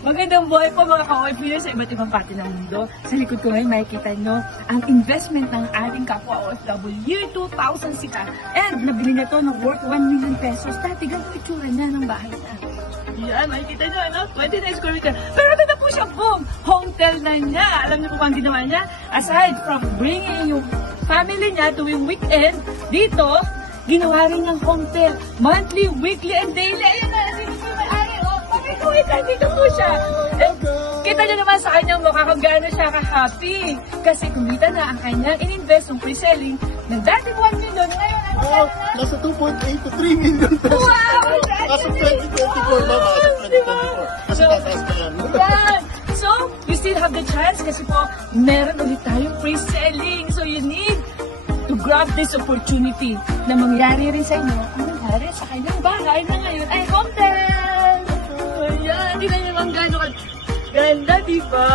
Magandang buhay po mga ka-OFW sa iba't ibang parte ng mundo. Sa likod ko ngayon makikita nyo ang investment ng ating kapwa OFW. Year 2000 sila. And nabili na to ng worth 1 million pesos. Dati ganun itsura na ng bahay na. Yan, makikita nyo, ano? 29 square meter. Pero ito na po siya, boom! Hotel na niya. Alam niyo po kung ang ginawa niya? Aside from bringing yung family niya tuwing weekend, dito, ginawa rin ng hotel. Monthly, weekly, and daily. Ayan na, dito siya may-ari. Oh, pamikuita, dito po siya. And, kita niyo naman sa kanyang mukha kung gaano siya ka-happy. Kasi kumita na ang kanyang in-invest yung pre-selling ng dating 1 million. Ngayon, ano Wow, nasa 2.8 to 3 million pesos. Wow! As of 2024 lang, as of 2024. Kasi tataas pa yan. Yan! So, you still have the chance kasi po, meron ulit tayong pre-selling. So, you need to grab this opportunity na mangyari rin sa inyo ang nangyari sa kanyang bahay na ngayon ay hotel! Ayan, hindi na naman gano'n ganda, di ba?